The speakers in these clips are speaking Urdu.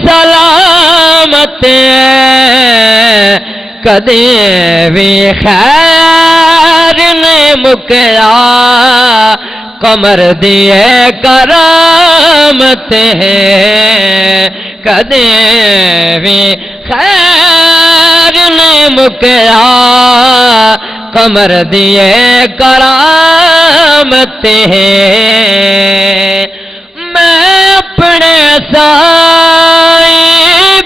سلامت کدے بھی خیر نہیں مکیا قمر دیے کرامت ہے کدے بھی خیر نہیں مکیا قمر دیے کرامت ہے میں اپنے صاحب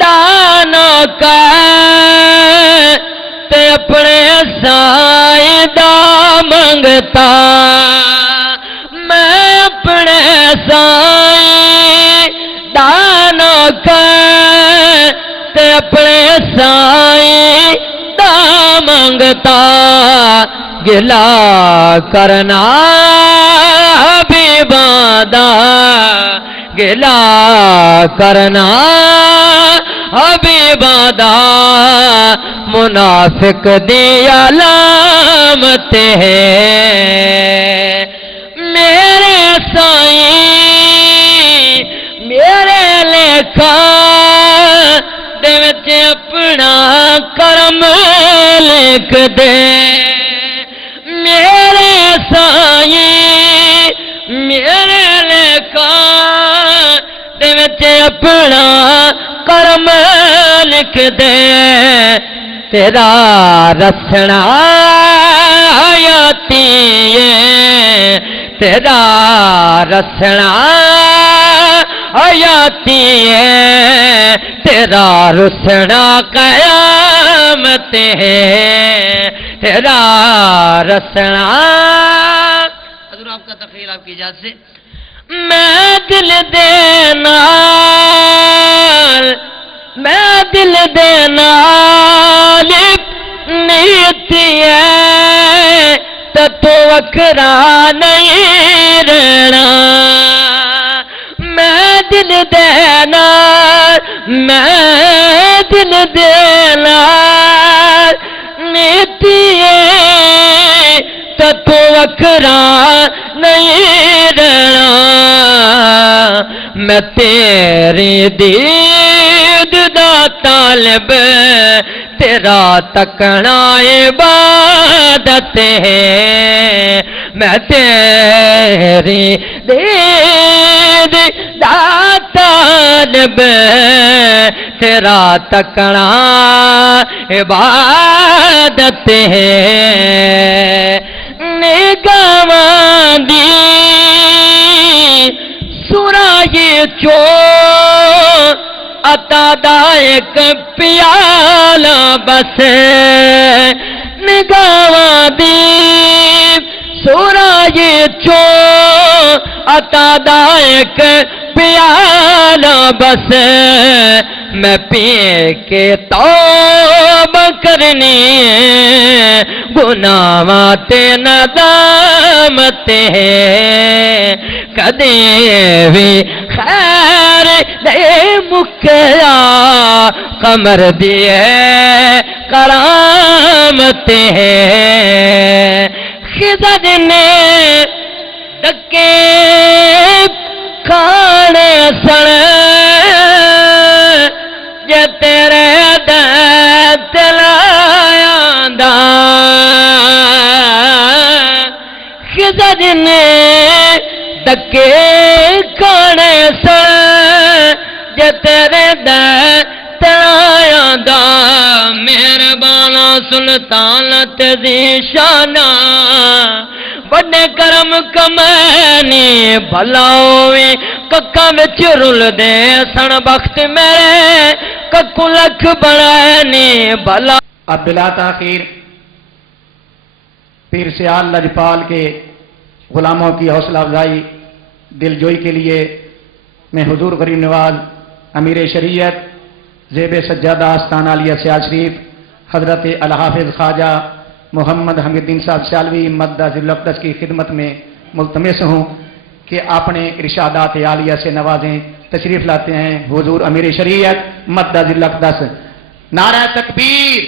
دانوں کا تے اپنے سائدہ منگتا میں اپنے سائدانوں کا تے اپنے سائدہ منگتا گلا کرنا حبیباں دا گلا کرنا حبیباں دا منافق دی علامت ہے میرے سائیں میرے لکھا دے وچ اپنا کرم لکھ دے میرے سائیں میرے لکھا دے وچ اپنا کرم لکھ دے تیرا رسنا حیاتی ہے تیرا رسنا حیاتی ہے تیرا رسنا قیامت ہے تیرا رسنا حضور آپ کا تخیل آپ کی اجازت سے میں دل دینا نیتی ہے تو وکرا نہیں رہنا میں دل دینا نیتی ہے تو وکرا نہیں رہنا میں تیری دید دا طالب تیرا تکنا عبادت ہے میں تیری دید دا طالب تیرا تکنا عبادت ہے نگاواں دی سرائی چو عطا دا ایک پیالہ بس نگاواں دی سرائی چو عطا دا ایک پیالہ بس میں پی کے توبہ کرنی گناہاں تے ندامت ہے کدے بھی خیر نہیں مکیا قمر دیے کرامت ہے خضر نے ڈکے کھانے سن جے تیرے دلایا دا خضر نے ڈکے کھانے سن جے تیرے دلایا دا مہربانا سلطان تیری شانہ بڑے کرم کمانی بھلا ہوئے ککا وچ رل دے سن بخت میرے ککو لکھ بڑھانی بھلا اب بلا تاخیر پیر سیال لجپال کے غلاموں کی حوصلہ افزائی دل جوئی کے لیے میں حضور غریب نواز امیر شریعت زیب سجادہ آستانہ علیہ سیال شریف حضرت الحافظ خواجہ محمد حمید الدین صاحب سیالوی مدہ ذی الاقدس کی خدمت میں ملتمس ہوں کہ اپنے ارشادات عالیہ سے نوازیں تشریف لاتے ہیں حضور امیر شریعت مدہ ذی الاقدس نعرہ تکبیر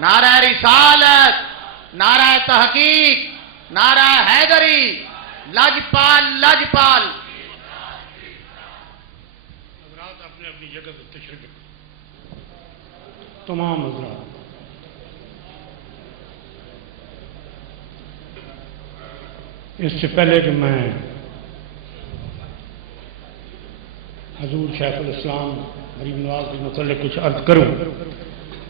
نعرہ رسالت نعرہ تحقیق نعرہ حیدری لاجپال لاجپال اپنے اپنی جگہ پر تشریف رکھیں. تمام حضرات اس سے پہلے کہ میں حضور شیخ الاسلام غریب نواز کے متعلق کچھ عرض کروں،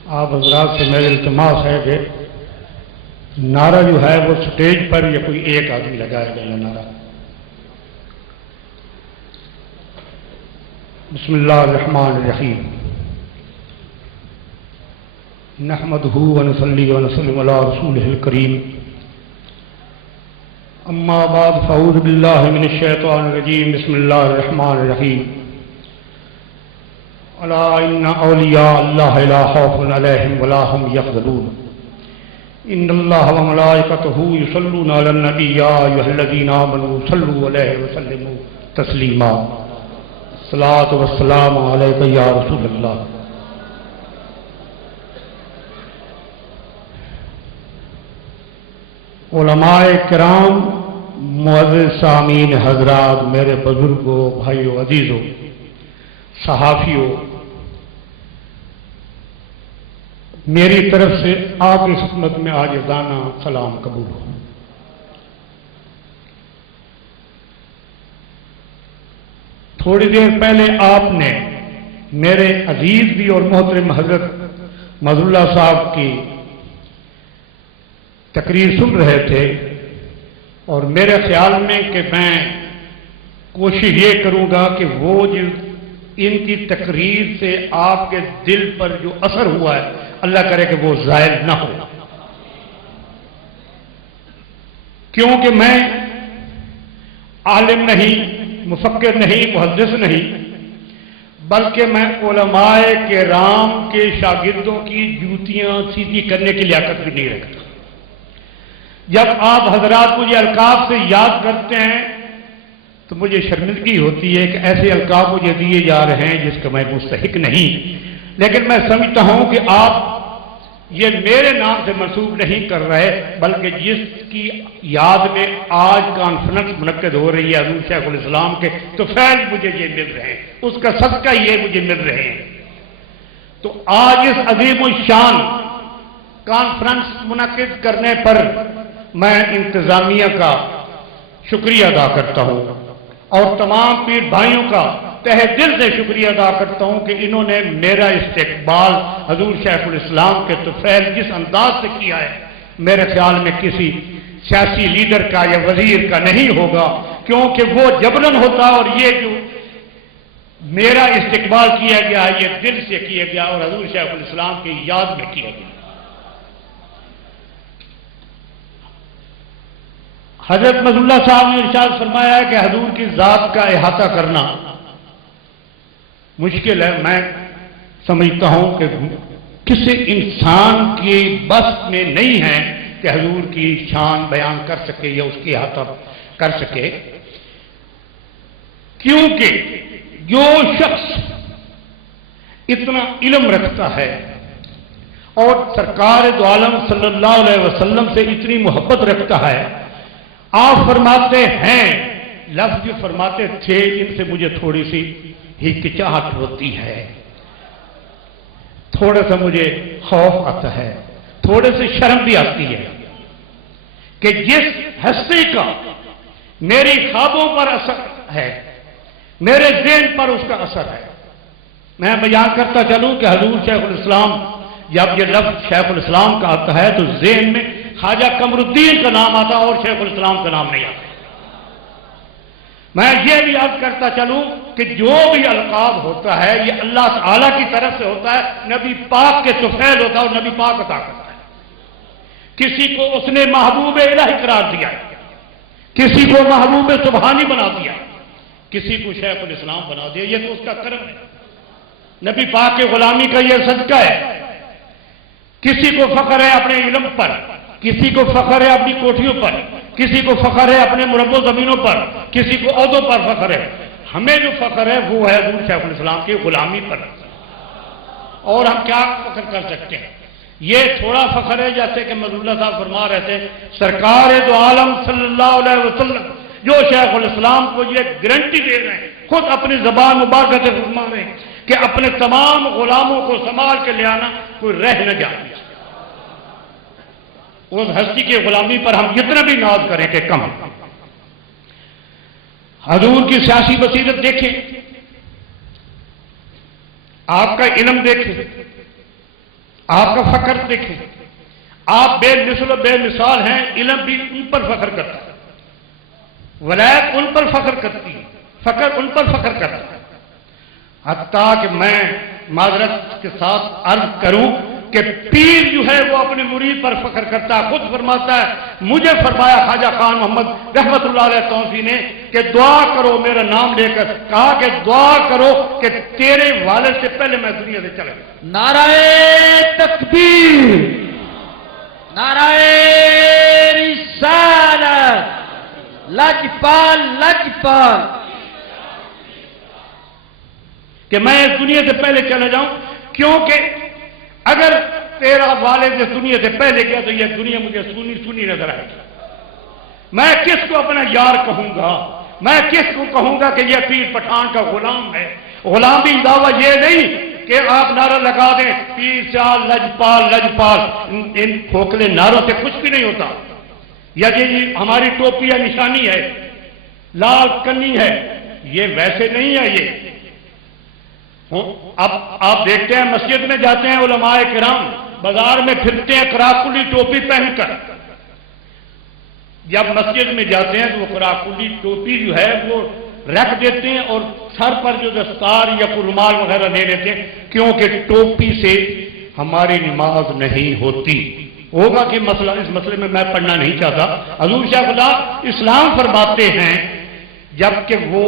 آپ حضرات سے میرے التماس ہے کہ نعرہ جو ہے وہ سٹیج پر یا کوئی ایک آدمی لگائے گا نعرہ. بسم اللہ الرحمن الرحیم. نحمدہ ونصلی ونسلم علی رسولہ الکریم. اما بعد فاعوذ باللہ من الشیطان الرجیم. بسم اللہ الرحمن الرحیم. الا ان اولیاء اللہ لا خوف علیہم ولا هم یحزنون. ان اللہ وملائکتہ یصلون علی النبی یا ایھا الذین آمنوا صلوا علیہ وسلموا تسلیما. الصلاۃ والسلام علیک یا رسول اللہ. علماء کرام، معزز سامعین حضرات، میرے بزرگوں، بھائیوں، عزیزوں، صحافیوں، میری طرف سے آپ کی خدمت میں عاجزانہ سلام قبول ہو. تھوڑی دیر پہلے آپ نے میرے عزیز بھی اور محترم حضرت مظہر اللہ صاحب کی تقریر سن رہے تھے، اور میرے خیال میں کہ میں کوشش یہ کروں گا کہ وہ جو ان کی تقریر سے آپ کے دل پر جو اثر ہوا ہے اللہ کرے کہ وہ زائل نہ ہو. کیونکہ میں عالم نہیں، مفکر نہیں، محدث نہیں، بلکہ میں علماء کرام کے شاگردوں کی جوتیاں سیدھی کرنے کی لیاقت بھی نہیں رکھتا. جب آپ حضرات مجھے القاب سے یاد کرتے ہیں تو مجھے شرمندگی ہوتی ہے کہ ایسے القاب مجھے دیے جا رہے ہیں جس کا میں مستحق نہیں. لیکن میں سمجھتا ہوں کہ آپ یہ میرے نام سے منسوب نہیں کر رہے، بلکہ جس کی یاد میں آج کانفرنس منعقد ہو رہی ہے حضور شیخ الاسلام کے، تو فیض مجھے یہ مل رہے ہیں، اس کا صدقہ یہ مجھے مل رہے ہیں. تو آج اس عظیم الشان کانفرنس منعقد کرنے پر میں انتظامیہ کا شکریہ ادا کرتا ہوں اور تمام پیر بھائیوں کا تہ دل سے شکریہ ادا کرتا ہوں کہ انہوں نے میرا استقبال حضور شیخ الاسلام کے طفیل جس انداز سے کیا ہے، میرے خیال میں کسی سیاسی لیڈر کا یا وزیر کا نہیں ہوگا، کیونکہ وہ جبرن ہوتا اور یہ جو میرا استقبال کیا گیا ہے یہ دل سے کیا گیا اور حضور شیخ الاسلام کی یاد میں کیا گیا. حضرت مظہر اللہ صاحب نے ارشاد فرمایا ہے کہ حضور کی ذات کا احاطہ کرنا مشکل ہے. میں سمجھتا ہوں کہ کسی انسان کی بس میں نہیں ہے کہ حضور کی شان بیان کر سکے یا اس کی احاطہ کر سکے، کیونکہ جو شخص اتنا علم رکھتا ہے اور سرکار دو عالم صلی اللہ علیہ وسلم سے اتنی محبت رکھتا ہے، آپ فرماتے ہیں، لفظ جو فرماتے تھے ان سے مجھے تھوڑی سی ہچکچاہٹ ہوتی ہے، تھوڑا سا مجھے خوف آتا ہے، تھوڑے سے شرم بھی آتی ہے کہ جس ہستی کا میری خوابوں پر اثر ہے، میرے ذہن پر اس کا اثر ہے. میں بیان کرتا چلوں کہ حضور شیخ الاسلام، جب یہ لفظ شیخ الاسلام کا آتا ہے تو ذہن میں خواجہ قمر الدین کا نام آتا اور شیخ الاسلام کا نام نہیں آتا. میں یہ بھی یاد کرتا چلوں کہ جو بھی القاب ہوتا ہے یہ اللہ تعالیٰ کی طرف سے ہوتا ہے، نبی پاک کے طفیل ہوتا ہے اور نبی پاک عطا کرتا ہے. کسی کو اس نے محبوب الہی قرار دیا ہے، کسی کو محبوب سبحانی بنا دیا، کسی کو شیخ الاسلام بنا دیا. یہ تو اس کا کرم ہے، نبی پاک کے غلامی کا یہ صدقہ ہے. کسی کو فخر ہے اپنے علم پر، کسی کو فخر ہے اپنی کوٹھیوں پر، کسی کو فخر ہے اپنے مربع زمینوں پر، کسی کو عہدوں پر فخر ہے. ہمیں جو فخر ہے وہ ہے حضور شیخ الاسلام کی غلامی پر. اور ہم کیا فخر کر سکتے ہیں؟ یہ تھوڑا فخر ہے جیسے کہ مظہر اللہ صاحب فرما رہے تھے، سرکار دو عالم صلی اللہ علیہ وسلم جو شیخ الاسلام کو یہ گارنٹی دے رہے ہیں، خود اپنی زبان مبارکہ سے فرما رہے ہیں کہ اپنے تمام غلاموں کو سنبھال کے لے آنا، کوئی رہ نہ جائے۔ اس ہستی کی غلامی پر ہم جتنا بھی ناز کریں کہ کم۔ حضور کی سیاسی بصیرت دیکھیں، آپ کا علم دیکھیں، آپ کا فخر دیکھیں، آپ بے مثل و بے مثال ہیں۔ علم بھی ان پر فخر کرتا ہے، ولایت ان پر فخر کرتی ہے، فخر ان پر فخر کرتا ہے۔ حتیٰ کہ میں معذرت کے ساتھ عرض کروں کہ پیر جو ہے وہ اپنے مرید پر فخر کرتا ہے، خود فرماتا ہے، مجھے فرمایا خواجہ خان محمد رحمت اللہ علیہ توسی نے کہ دعا کرو میرا نام لے کر، کہا کہ دعا کرو کہ تیرے والد سے پہلے میں دنیا سے چلا گیا۔ نعرہ تکبیر، نعرہ رسالت، لجپال لجپال، کہ میں اس دنیا سے پہلے چلا جاؤں، کیونکہ اگر تیرا والد اس دنیا سے پہلے گیا تو یہ دنیا مجھے سونی سونی نظر آئے گی۔ میں کس کو اپنا یار کہوں گا؟ میں کس کو کہوں گا کہ یہ پیر پٹھان کا غلام ہے؟ غلامی دعویٰ یہ نہیں کہ آپ نعرہ لگا دیں پیر چال لجپال لجپال، ان کھوکھلے نعروں سے کچھ بھی نہیں ہوتا۔ یا یہ ہماری ٹوپی یا نشانی ہے، لال کنی ہے، یہ ویسے نہیں ہے۔ یہ اب آپ دیکھتے ہیں مسجد میں جاتے ہیں علماء کرام، بازار میں پھرتے ہیں کراکلی ٹوپی پہن کر۔ جب مسجد میں جاتے ہیں تو وہ کراکلی ٹوپی جو ہے وہ رکھ دیتے ہیں اور سر پر جو دستار یا رومال وغیرہ لے لیتے ہیں، کیونکہ ٹوپی سے ہماری نماز نہیں ہوتی۔ ہوگا کہ مسئلہ، اس مسئلے میں میں پڑھنا نہیں چاہتا۔ حضور شاہ خدا اسلام فرماتے ہیں، جبکہ وہ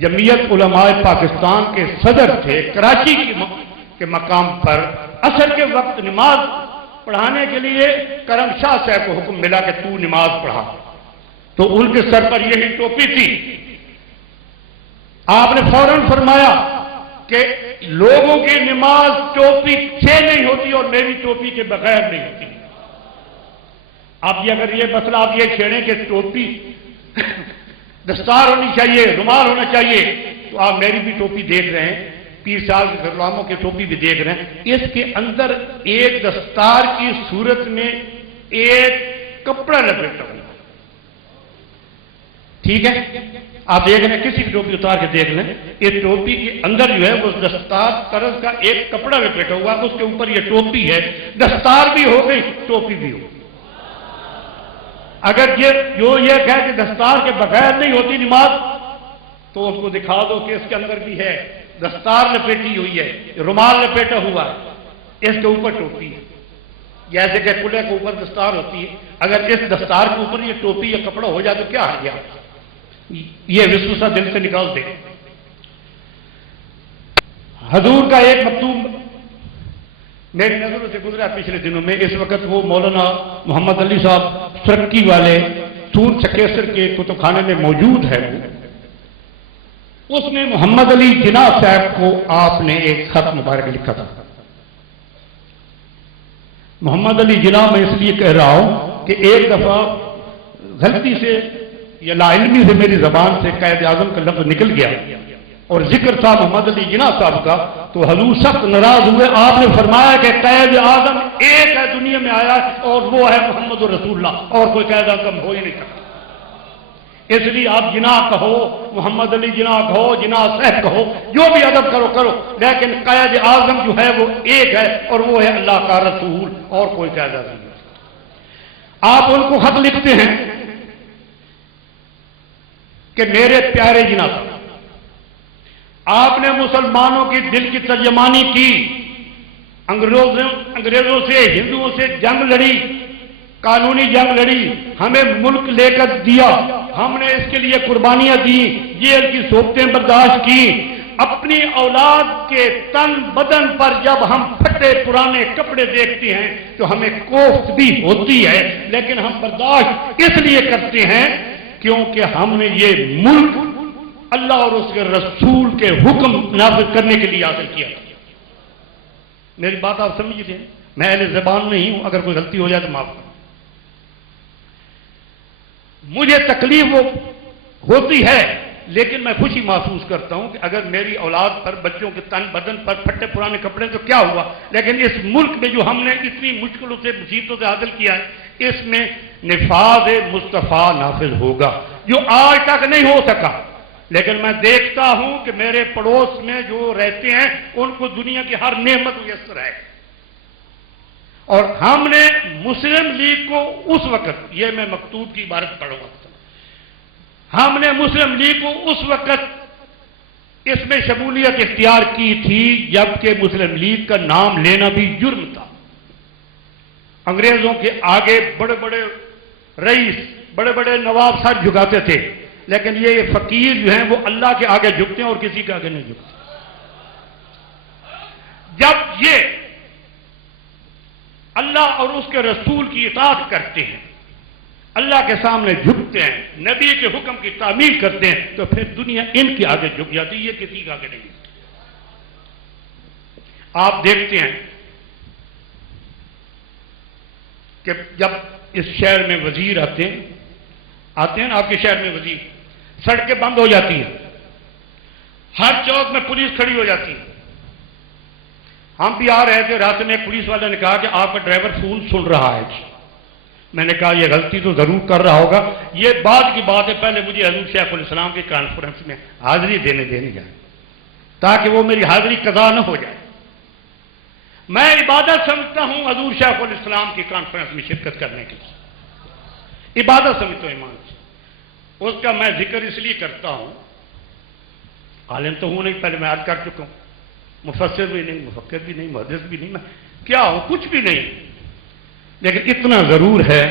جمعیت علماء پاکستان کے صدر تھے، کراچی کے مقام پر عصر کے وقت نماز پڑھانے کے لیے کرم شاہ صاحب کو حکم ملا کہ تو نماز پڑھا، تو ان کے سر پر یہی ٹوپی تھی۔ آپ نے فوراً فرمایا کہ لوگوں کی نماز ٹوپی سے نہیں ہوتی اور میری ٹوپی کے بغیر نہیں ہوتی۔ اب یہ اگر یہ مسئلہ آپ یہ چھیڑیں کہ ٹوپی دستار ہونی چاہیے، رومال ہونا چاہیے، تو آپ میری بھی ٹوپی دیکھ رہے ہیں، پیر صاحب کے غلاموں کی ٹوپی بھی دیکھ رہے ہیں، اس کے اندر ایک دستار کی صورت میں ایک کپڑا لپیٹا ہوا، ٹھیک ہے؟ آپ دیکھ رہے ہیں، کسی بھی ٹوپی اتار کے دیکھ لیں، اس ٹوپی کے اندر جو ہے وہ دستار طرز کا ایک کپڑا لپیٹا ہوا، اس کے اوپر یہ ٹوپی ہے، دستار بھی ہو گئی، ٹوپی بھی ہو گئی۔ اگر یہ کہے کہ دستار کے بغیر نہیں ہوتی نماز، تو اس کو دکھا دو کہ اس کے اندر بھی ہے، دستار لپیٹی ہوئی ہے، رومال لپیٹا ہوا ہے، اس کے اوپر ٹوپی ہے، جیسے کہ کلے کے اوپر دستار ہوتی ہے۔ اگر اس دستار کے اوپر یہ ٹوپی یا کپڑا ہو جائے تو کیا ہے؟ یہ وسوسہ دل سے نکال دے۔ حضور کا ایک مکتوب میری نظروں سے گزرا پچھلے دنوں میں، اس وقت وہ مولانا محمد علی صاحب ترقی والے سور چکیسر کے کتب خانے میں موجود ہے۔ اس میں محمد علی جناح صاحب کو آپ نے ایک خط مبارک لکھا تھا۔ محمد علی جناح میں اس لیے کہہ رہا ہوں کہ ایک دفعہ غلطی سے یا لا علمی سے میری زبان سے قائد اعظم کا لفظ نکل گیا اور ذکر تھا محمد علی جناح صاحب کا، تو حضور سخت ناراض ہوئے۔ آپ نے فرمایا کہ قائد اعظم ایک ہے دنیا میں آیا اور وہ ہے محمد رسول اللہ، اور کوئی قائد اعظم ہو ہی نہیں سکتا۔ اس لیے آپ جناح کہو، محمد علی جناح کہو، جناح صاحب کہو، جو بھی ادب کرو کرو، لیکن قائد اعظم جو ہے وہ ایک ہے اور وہ ہے اللہ کا رسول، اور کوئی قائد اعظم نہیں۔ آپ ان کو خط لکھتے ہیں کہ میرے پیارے جناح صاحب، آپ نے مسلمانوں کی دل کی ترجمانی کی، انگریزوں سے ہندوؤں سے جنگ لڑی، قانونی جنگ لڑی، ہمیں ملک لے کر دیا، ہم نے اس کے لیے قربانیاں دی، جیل کی صحبتیں برداشت کی، اپنی اولاد کے تن بدن پر جب ہم پھٹے پرانے کپڑے دیکھتے ہیں تو ہمیں کوفت بھی ہوتی ہے، لیکن ہم برداشت اس لیے کرتے ہیں کیونکہ ہم نے یہ ملک اللہ اور اس کے رسول کے حکم نافذ کرنے کے لیے حاصل کیا۔ میری بات آپ سمجھتے ہیں، میں اہل زبان نہیں ہوں، اگر کوئی غلطی ہو جائے تو معاف کریں۔ مجھے تکلیف وہ ہوتی ہے لیکن میں خوشی محسوس کرتا ہوں کہ اگر میری اولاد پر، بچوں کے تن بدن پر پھٹے پرانے کپڑے تو کیا ہوا، لیکن اس ملک میں جو ہم نے اتنی مشکلوں سے، مصیبتوں سے حاصل کیا ہے، اس میں نفاذ مصطفیٰ نافذ ہوگا جو آج تک نہیں ہو سکا۔ لیکن میں دیکھتا ہوں کہ میرے پڑوس میں جو رہتے ہیں ان کو دنیا کی ہر نعمت میسر ہے، اور ہم نے مسلم لیگ کو اس وقت، یہ میں مکتوب کی عبارت پڑھوں گا، ہم نے مسلم لیگ کو اس وقت اس میں شمولیت اختیار کی تھی جبکہ مسلم لیگ کا نام لینا بھی جرم تھا۔ انگریزوں کے آگے بڑے بڑے رئیس، بڑے بڑے نواب سر جھکاتے تھے، لیکن یہ فقیر جو ہیں وہ اللہ کے آگے جھکتے ہیں اور کسی کے آگے نہیں جھکتے۔ جب یہ اللہ اور اس کے رسول کی اطاعت کرتے ہیں، اللہ کے سامنے جھکتے ہیں، نبی کے حکم کی تعمیل کرتے ہیں، تو پھر دنیا ان کے آگے جھک جاتی ہے، یہ کسی کے آگے نہیں جھکتی۔ آپ دیکھتے ہیں کہ جب اس شہر میں وزیر آتے ہیں نا، آپ کے شہر میں وزیر، سڑکیں بند ہو جاتی ہیں، ہر چوک میں پولیس کھڑی ہو جاتی ہے۔ ہم بھی آ رہے تھے، راستے میں پولیس والے نے کہا کہ آپ کا ڈرائیور فون سن رہا ہے جی۔ میں نے کہا یہ غلطی تو ضرور کر رہا ہوگا، یہ بعد کی بات ہے، پہلے مجھے حضور شیخ الاسلام کی کانفرنس میں حاضری دینے جائے تاکہ وہ میری حاضری قضا نہ ہو جائے۔ میں عبادت سمجھتا ہوں حضور شیخ الاسلام کی کانفرنس میں شرکت کرنے کے لیے، عبادت سمجھتا ہوں ایمان سے۔ اس کا میں ذکر اس لیے کرتا ہوں، عالم تو ہوں نہیں، پہلے میں عرض کر چکا ہوں، مفسر بھی نہیں، مفکر بھی نہیں، محدث بھی نہیں، میں کیا ہوں؟ کچھ بھی نہیں، لیکن اتنا ضرور ہے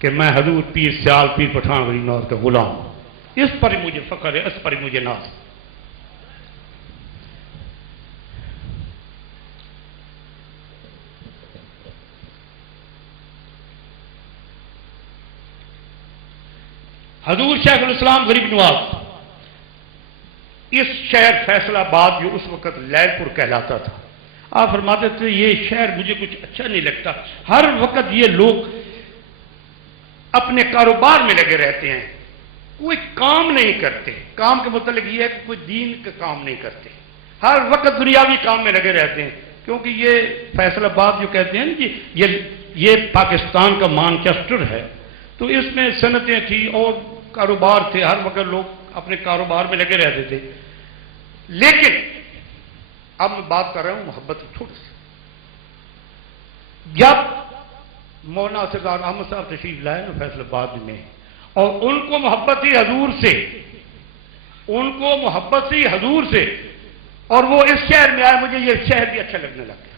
کہ میں حضور پیر سیال پیر پٹھان ولی نور کا غلام ہوں، اس پر مجھے فخر ہے، اس پر مجھے ناز ہے۔ حضور شیخ الاسلام غریب نواز اس شہر فیصل آباد جو اس وقت لیل پور کہلاتا تھا، آپ فرماتے تھے یہ شہر مجھے کچھ اچھا نہیں لگتا، ہر وقت یہ لوگ اپنے کاروبار میں لگے رہتے ہیں، کوئی کام نہیں کرتے۔ کام کے متعلق یہ ہے کہ کوئی دین کا کام نہیں کرتے، ہر وقت دنیاوی کام میں لگے رہتے ہیں، کیونکہ یہ فیصل آباد جو کہتے ہیں جی، یہ پاکستان کا مانچسٹر ہے، تو اس میں صنعتیں تھیں اور کاروبار تھے، ہر وقت لوگ اپنے کاروبار میں لگے رہتے تھے۔ لیکن اب میں بات کر رہا ہوں محبت تھوڑی سی، جب مولانا سردار احمد صاحب تشریف لائے نا فیصل آباد میں، اور ان کو محبت تھی حضور سے، ان کو محبت تھی حضور سے، اور وہ اس شہر میں آئے، مجھے یہ شہر بھی اچھا لگنے لگ گیا۔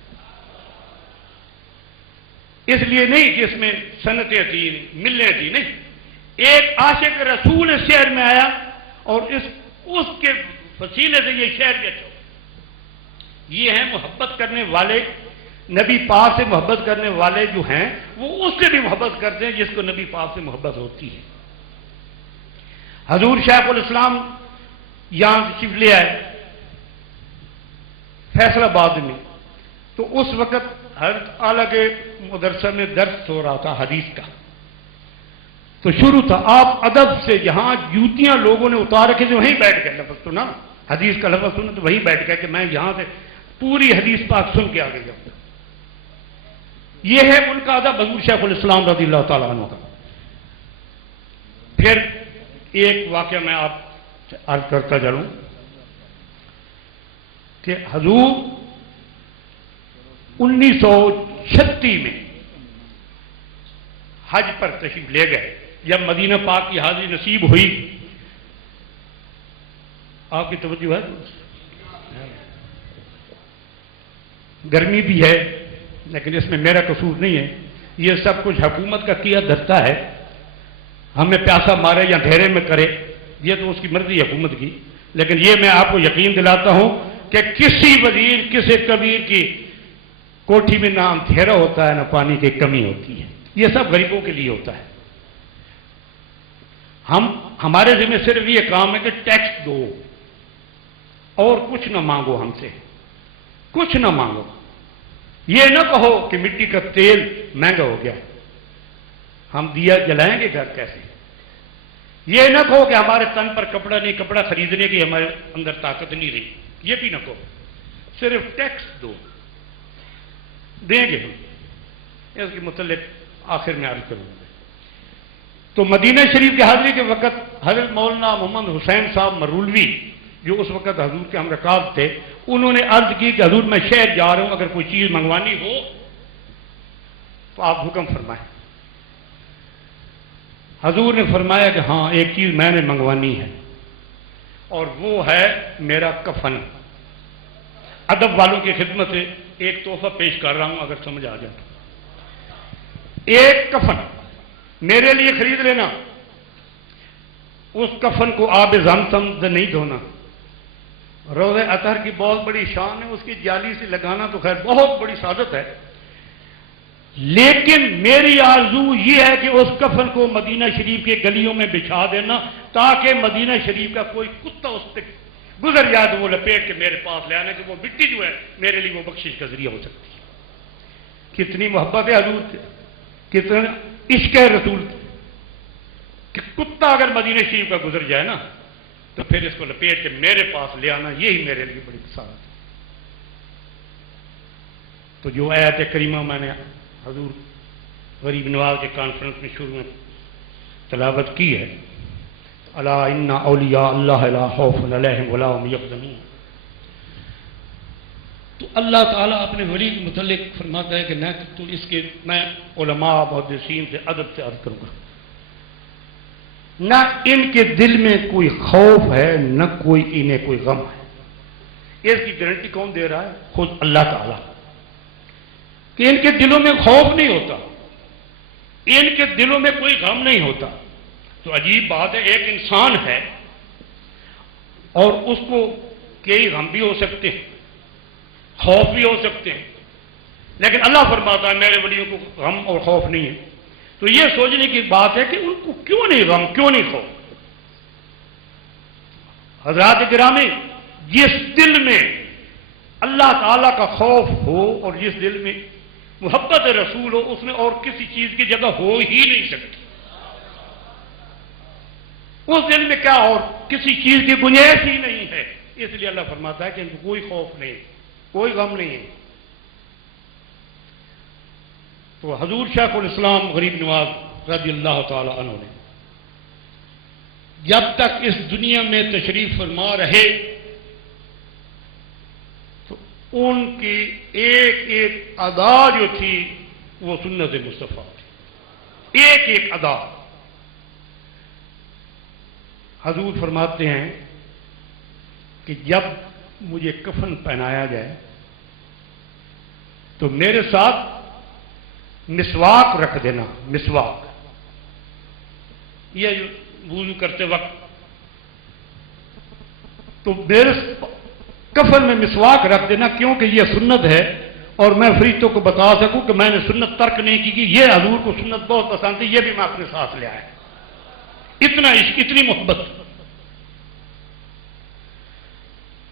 اس لیے نہیں کہ اس میں صنعتیں تھیں، ملیں تھیں، نہیں، ایک عاشق رسول اس شہر میں آیا اور اس کے وسیلے سے یہ شہر بھی اچھا ہو۔ یہ ہیں محبت کرنے والے، نبی پاک سے محبت کرنے والے جو ہیں وہ اس سے بھی محبت کرتے ہیں جس کو نبی پاک سے محبت ہوتی ہے۔ حضور شیخ الاسلام یہاں تشریف لے آئے فیصل آباد میں، تو اس وقت حضرت اعلیٰ کے مدرسہ میں درس ہو رہا تھا حدیث کا، تو شروع تھا، آپ ادب سے جہاں جوتیاں لوگوں نے اتار رکھے تھے وہیں بیٹھ گئے، لفظ سنا، حدیث کا لفظ سنا تو وہیں بیٹھ گئے کہ میں یہاں سے پوری حدیث پاک سن کے آگے جاؤں۔ یہ ہے ان کا ادب حضور شیخ الاسلام رضی اللہ تعالیٰ عنہ کا۔ پھر ایک واقعہ میں آپ سے عرض کرتا چلوں کہ حضور 1936 میں حج پر تشریف لے گئے، جب مدینہ پاک کی حاضری نصیب ہوئی، آپ کی توجہ ہے، گرمی بھی ہے لیکن اس میں میرا قصور نہیں ہے، یہ سب کچھ حکومت کا کیا دھرتا ہے، ہمیں پیاسا مارے یا اندھیرے میں کرے یہ تو اس کی مرضی حکومت کی، لیکن یہ میں آپ کو یقین دلاتا ہوں کہ کسی وزیر کسی کبیر کی کوٹھی میں نہ اندھیرا ہوتا ہے نہ پانی کی کمی ہوتی ہے، یہ سب غریبوں کے لیے ہوتا ہے۔ ہمارے ذمہ صرف یہ کام ہے کہ ٹیکس دو اور کچھ نہ مانگو، ہم سے کچھ نہ مانگو، یہ نہ کہو کہ مٹی کا تیل مہنگا ہو گیا، ہم دیا جلائیں گے گھر کیسے؟ یہ نہ کہو کہ ہمارے تن پر کپڑا نہیں، کپڑا خریدنے کی ہمارے اندر طاقت نہیں رہی، یہ بھی نہ کہو، صرف ٹیکس دو، دیں گے ہم، اس کے متعلق آخر میں عرض کروں گا۔ تو مدینہ شریف کی حاضری کے وقت حضرت مولانا محمد حسین صاحب مرولوی جو اس وقت حضور کے ہم رکاب تھے، انہوں نے عرض کی کہ حضور میں شہر جا رہا ہوں، اگر کوئی چیز منگوانی ہو تو آپ حکم فرمائیں۔ حضور نے فرمایا کہ ہاں ایک چیز میں نے منگوانی ہے، اور وہ ہے میرا کفن۔ ادب والوں کی خدمت سے ایک تحفہ پیش کر رہا ہوں، اگر سمجھ آ جائے تو ایک کفن میرے لیے خرید لینا، اس کفن کو آب زمزم سے نہیں دھونا۔ روضہ اطہر کی بہت بڑی شان ہے، اس کی جالی سے لگانا تو خیر بہت بڑی سعادت ہے، لیکن میری آرزو یہ ہے کہ اس کفن کو مدینہ شریف کے گلیوں میں بچھا دینا، تاکہ مدینہ شریف کا کوئی کتا اس پہ گزر جائے تو وہ لپیٹ کے میرے پاس لے آنے، کہ وہ مٹی جو ہے میرے لیے وہ بخشش کا ذریعہ ہو سکتی ہے۔ کتنی محبت ہے حضور سے، کتنا عشق ہے رسول سے، کہ کتا اگر مدینہ شریف کا گزر جائے نا تو پھر اس کو لپیٹ کے میرے پاس لے آنا، یہی میرے لیے بڑی سعادت ہے۔ تو جو آیت کریمہ میں نے حضور غریب نواز کے کانفرنس میں شروع میں تلاوت کی ہے، الا ان اولیاء اللہ لا خوف علیہم ولا هم یحزنون، تو اللہ تعالیٰ اپنے ولی کے متعلق فرماتا ہے کہ میں علماء محدثین سے ادب سے عرض کروں گا، نہ ان کے دل میں کوئی خوف ہے، نہ کوئی انہیں کوئی غم ہے۔ اس کی گارنٹی کون دے رہا ہے؟ خود اللہ تعالیٰ، کہ ان کے دلوں میں خوف نہیں ہوتا، ان کے دلوں میں کوئی غم نہیں ہوتا۔ تو عجیب بات ہے، ایک انسان ہے اور اس کو کئی غم بھی ہو سکتے ہیں، خوف بھی ہو سکتے ہیں، لیکن اللہ فرماتا ہے میرے ولیوں کو غم اور خوف نہیں ہے۔ تو یہ سوچنے کی بات ہے کہ ان کو کیوں نہیں غم، کیوں نہیں خوف؟ حضرات گرامی، جس دل میں اللہ تعالیٰ کا خوف ہو اور جس دل میں محبت رسول ہو، اس میں اور کسی چیز کی جگہ ہو ہی نہیں سکتی۔ اس دل میں کیا اور کسی چیز کی گنجائش ہی نہیں ہے، اس لیے اللہ فرماتا ہے کہ ان کو کوئی خوف نہیں، کوئی غم نہیں ہے۔ تو حضور شیخ الاسلام غریب نواز رضی اللہ تعالی عنہ نے جب تک اس دنیا میں تشریف فرما رہے تو ان کی ایک ایک ادا جو تھی وہ سنت مصطفیٰ تھی، ایک ایک ادا۔ حضور فرماتے ہیں کہ جب مجھے کفن پہنایا جائے تو میرے ساتھ مسواک رکھ دینا، مسواک، یہ وضو کرتے وقت تو میرے کفن میں مسواک رکھ دینا، کیونکہ یہ سنت ہے اور میں فرشتوں کو بتا سکوں کہ میں نے سنت ترک نہیں کی، یہ حضور کو سنت بہت پسند تھی، یہ بھی میں اپنے ساتھ لے آیا۔ اتنا عشق، اتنی محبت۔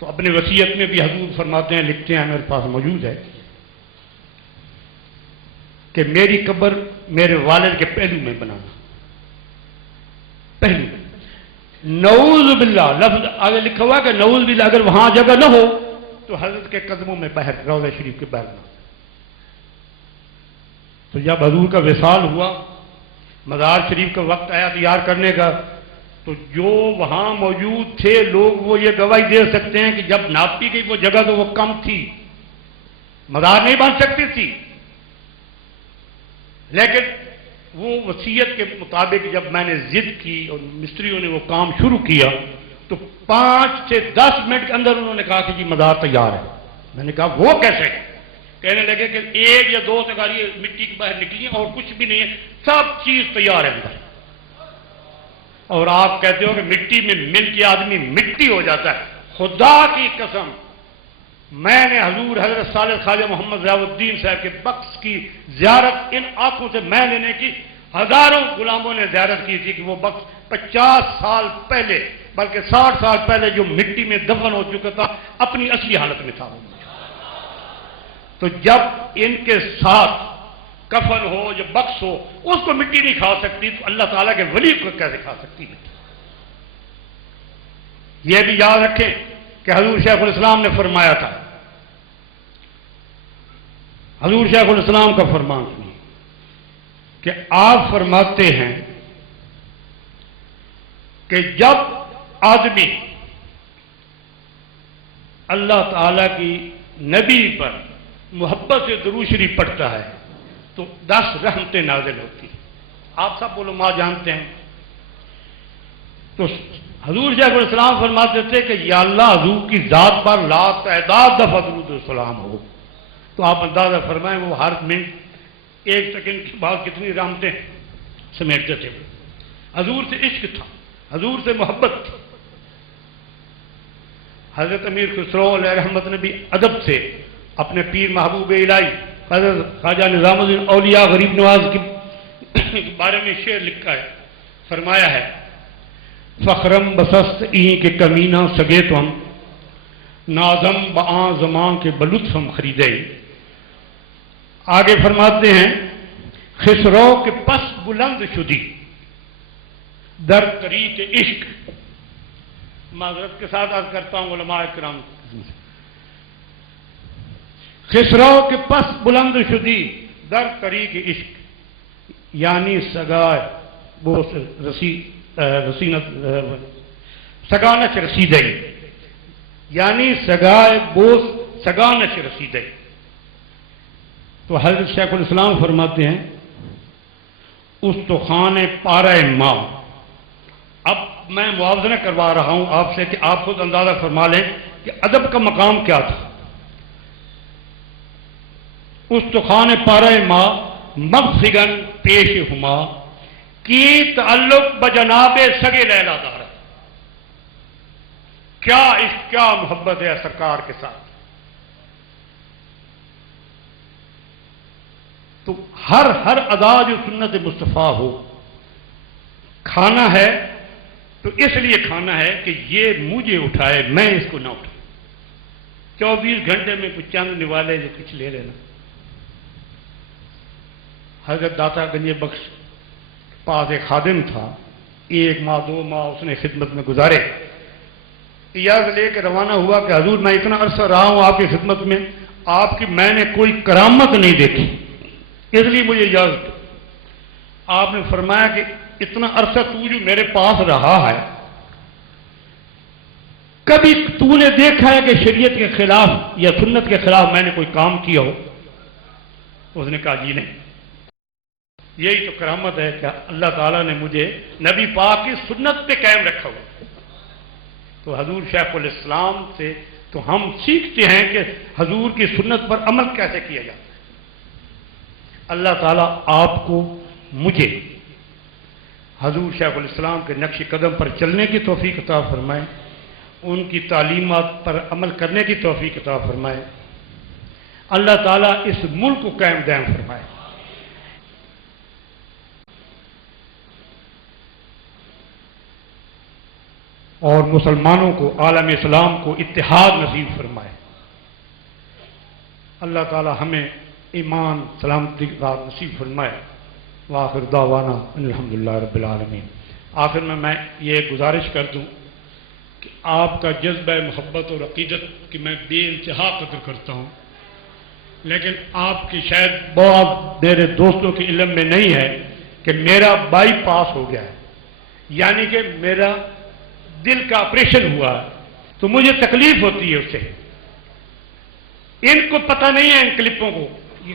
تو اپنی وصیت میں بھی حضور فرماتے ہیں، لکھتے ہیں، میرے پاس موجود ہے، کہ میری قبر میرے والد کے پہلو میں بنانا، پہلو میں۔ نعوذ باللہ لفظ آگے لکھا ہوا کہ نعوذ باللہ اگر وہاں جگہ نہ ہو تو حضرت کے قدموں میں بہر، روضہ شریف کے بہرنا۔ تو جب حضور کا وصال ہوا، مزار شریف کا وقت آیا تیار کرنے کا، تو جو وہاں موجود تھے لوگ وہ یہ گواہی دے سکتے ہیں کہ جب ناپی گئی وہ جگہ تو وہ کم تھی، مزار نہیں بن سکتی تھی، لیکن وہ وصیت کے مطابق جب میں نے ضد کی اور مستریوں نے وہ کام شروع کیا تو 5 سے 10 منٹ کے اندر انہوں نے کہا کہ جی مزار تیار ہے۔ میں نے کہا وہ کیسے؟ کہنے لگے کہ 1 یا 2 تکاریاں مٹی کے باہر نکلی ہیں اور کچھ بھی نہیں ہے، سب چیز تیار ہے اندر۔ اور آپ کہتے ہو کہ مٹی میں مل کے آدمی مٹی ہو جاتا ہے، خدا کی قسم میں نے حضور حضرت صالح خواجہ محمد ضیاء الدین صاحب کے بخش کی زیارت ان آنکھوں سے میں نے کی، ہزاروں غلاموں نے زیارت کی تھی کہ وہ بخش 50 سال پہلے بلکہ 60 سال پہلے جو مٹی میں دفن ہو چکا تھا اپنی اصلی حالت میں تھا۔ تو جب ان کے ساتھ کفن ہو یا بخش ہو اس کو مٹی نہیں کھا سکتی تو اللہ تعالیٰ کے ولی کو کیسے کھا سکتی ہے؟ یہ بھی یاد رکھیں کہ حضور شیخ الاسلام نے فرمایا تھا، حضور شیخ الاسلام کا فرمان سنیے کہ آپ فرماتے ہیں کہ جب آدمی اللہ تعالی کی نبی پر محبت سے درود شریف پڑھتا ہے تو 10 رحمتیں نازل ہوتی ہیں۔ آپ سب علماء جانتے ہیں۔ تو حضور شیخ الاسلام فرماتے تھے کہ یا اللہ حضور کی ذات پر لا تعداد دفعہ درود و سلام ہو، تو آپ اندازہ فرمائیں وہ ہر منٹ 1 سیکنڈ کے بعد کتنی رحمتیں سمیٹتے تھے۔ حضور سے عشق تھا، حضور سے محبت تھی۔ حضرت امیر خسرو علیہ رحمت نے بھی ادب سے اپنے پیر محبوب الہی حضرت خواجہ نظام الدین اولیاء غریب نواز کے بارے میں شعر لکھا ہے، فرمایا ہے فخرم بسست این کے کمینہ سگے تو ہم نازم بآں زمان کے بلطف ہم خریدے۔ آگے فرماتے ہیں خسرو کے پس بلند شدی در طریق عشق، معذرت کے ساتھ عرض کرتا ہوں علماء کرام، خسرو کے پس بلند شدی در طریق عشق، یعنی سگائے بوس سگانش رسیدے، یعنی سگائے بوس سگانش رسیدے۔ تو حضرت شیخ الاسلام فرماتے ہیں استخوان پارہ ماں۔ اب میں موازنہ کروا رہا ہوں آپ سے کہ آپ خود اندازہ فرما لیں کہ ادب کا مقام کیا تھا۔ استخوان پارہ ماں مغفگن پیش ہما کی تعلق بجناب سگے لیلا دار۔ کیا عشق، کیا محبت ہے سرکار کے ساتھ۔ تو ہر ادا جو سنت مصطفیٰ ہو، کھانا ہے تو اس لیے کھانا ہے کہ یہ مجھے اٹھائے، میں اس کو نہ اٹھاؤں۔ 24 گھنٹے میں کچھ چند نوالے جو کچھ لے لینا۔ حضرت داتا گنج بخش پاس ایک خادم تھا، 1 ماہ 2 ماہ اس نے خدمت میں گزارے، اجازت لے کے روانہ ہوا کہ حضور میں اتنا عرصہ رہا ہوں آپ کی خدمت میں، آپ کی میں نے کوئی کرامت نہیں دیکھی، اس لیے مجھے اجازت دو۔ آپ نے فرمایا کہ اتنا عرصہ تو جو میرے پاس رہا ہے کبھی تو نے دیکھا ہے کہ شریعت کے خلاف یا سنت کے خلاف میں نے کوئی کام کیا ہو؟ اس نے کہا جی نہیں۔ یہی تو کرامت ہے کہ اللہ تعالیٰ نے مجھے نبی پاک کی سنت پہ قائم رکھا ہوا۔ تو حضور شیخ الاسلام سے تو ہم سیکھتے ہیں کہ حضور کی سنت پر عمل کیسے کیا جاتا ہے۔ اللہ تعالیٰ آپ کو مجھے حضور شیخ الاسلام کے نقش قدم پر چلنے کی توفیق عطا فرمائے، ان کی تعلیمات پر عمل کرنے کی توفیق عطا فرمائے۔ اللہ تعالیٰ اس ملک کو قائم دائم فرمائے۔ اور مسلمانوں کو، عالم اسلام کو اتحاد نصیب فرمائے۔ اللہ تعالیٰ ہمیں ایمان سلامتی کا نصیب فرمائے۔ وآخر دعوانا الحمدللہ رب العالمین۔ آخر میں یہ گزارش کر دوں کہ آپ کا جذبہ محبت اور عقیدت کی میں بے انتہا قدر کرتا ہوں، لیکن آپ کی شاید بہت میرے دوستوں کے علم میں نہیں ہے کہ میرا بائی پاس ہو گیا ہے، یعنی کہ میرا دل کا آپریشن ہوا ہے، تو مجھے تکلیف ہوتی ہے اس سے۔ ان کو پتہ نہیں ہے، ان کلپوں کو،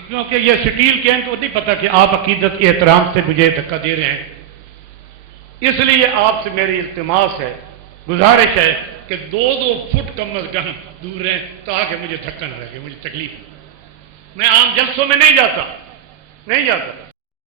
کیونکہ یہ سٹیل کے ہیں تو نہیں پتہ کہ آپ عقیدت کے احترام سے مجھے دھکا دے رہے ہیں۔ اس لیے آپ سے میری التماس ہے، گزارش ہے کہ 2 فٹ کم از کم دور رہیں تاکہ مجھے دھکا نہ لگے، مجھے تکلیف۔ میں عام جلسوں میں نہیں جاتا۔